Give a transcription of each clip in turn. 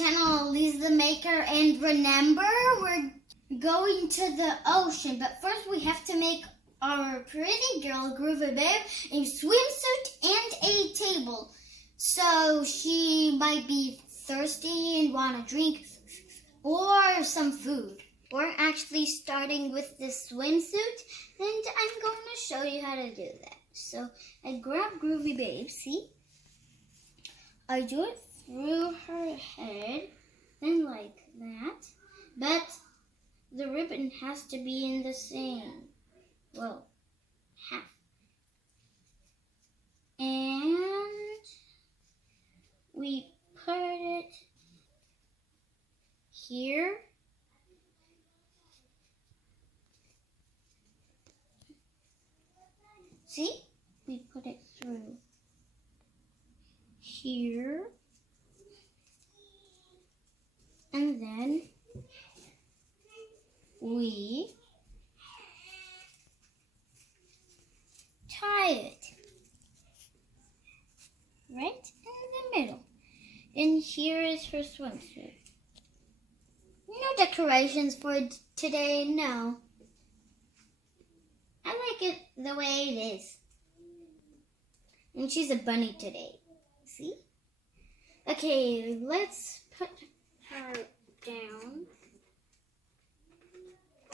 channel, Eliza the Maker, and remember, we're going to the ocean, but first we have to make our pretty girl, Groovy Babe, a swimsuit and a table. So she might be thirsty and want a drink or some food. We're actually starting with this swimsuit, and I'm going to show you how to do that. So I grab Groovy Babe, see? I do it through her head, then like that. But the ribbon has to be in the same, well, half. And we put it here. See? We put it through here. And then we tie it right in the middle. And here is her swimsuit. No decorations for today, no. I like it the way it is. And she's a bunny today. See? Okay, let's put her down.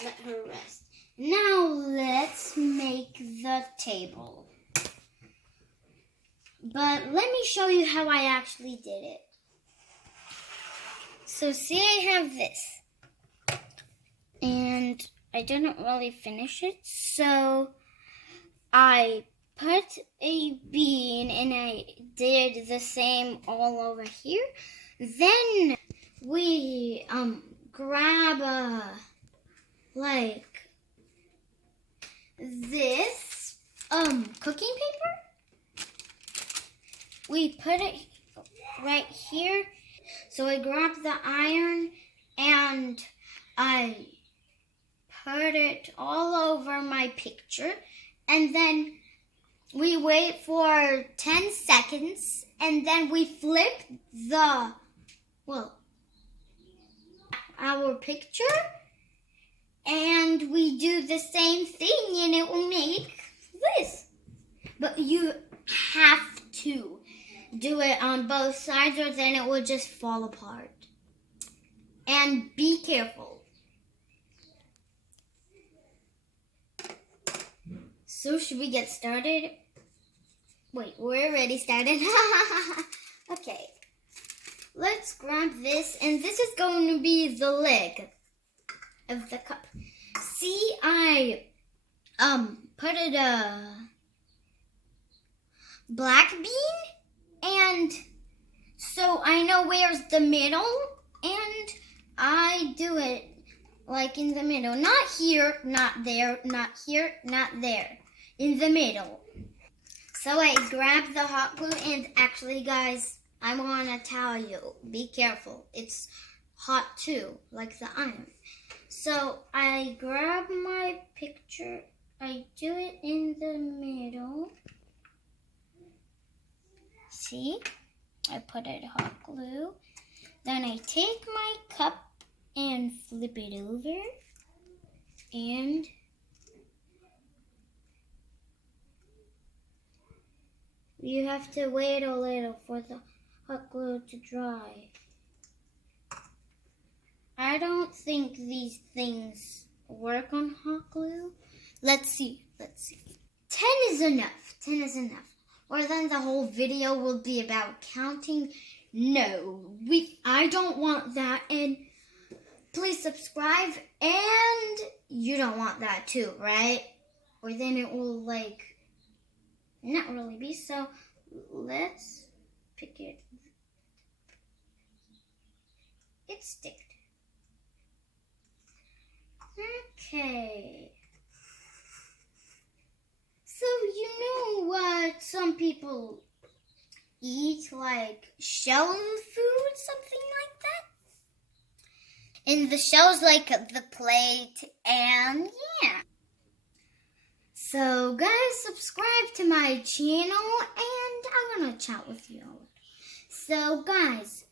Let her rest. Now let's make the table. But let me show you how I actually did it. So see, I have this. And I didn't really finish it, so I put a bean and I did the same all over here. Then we grab like this cooking paper. We put it right here. So I grabbed the iron and I put it all over my picture, and then we wait for 10 seconds, and then we flip our picture, and we do the same thing, and it will make this. But you have to do it on both sides, or then it will just fall apart. And be careful. So should we get started? Wait, we're already started. Okay. Let's grab this, and this is going to be the leg of the cup. See, I put it a black bean, and so I know where's the middle, and I do it like in the middle. Not here, not there, not here, not there. In the middle. So I grabbed the hot glue, and actually guys, I want to tell you, be careful. It's hot too, like the iron. So I grab my picture, I do it in the middle. See? I put it hot glue. Then I take my cup and flip it over, and you have to wait a little for the hot glue to dry. I don't think these things work on hot glue. Let's see. 10 is enough. 10 is enough. Or then the whole video will be about counting. No, I don't want that. And please subscribe. And you don't want that too, right? Or then it will not really be. So let's pick it. It's sticked. Okay. So you know what some people eat, like shell food, something like that? And the shell's like the plate, and yeah. So guys, subscribe to my channel, and I'm gonna chat with you all. So guys,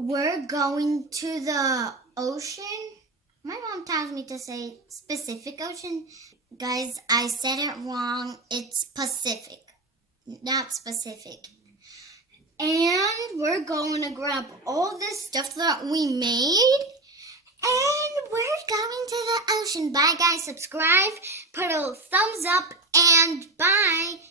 we're going to the ocean. My mom tells me to say Pacific Ocean. Guys, I said it wrong. It's Pacific, not specific. And we're going to grab all this stuff that we made. And we're going to the ocean. Bye, guys. Subscribe, put a thumbs up, and bye.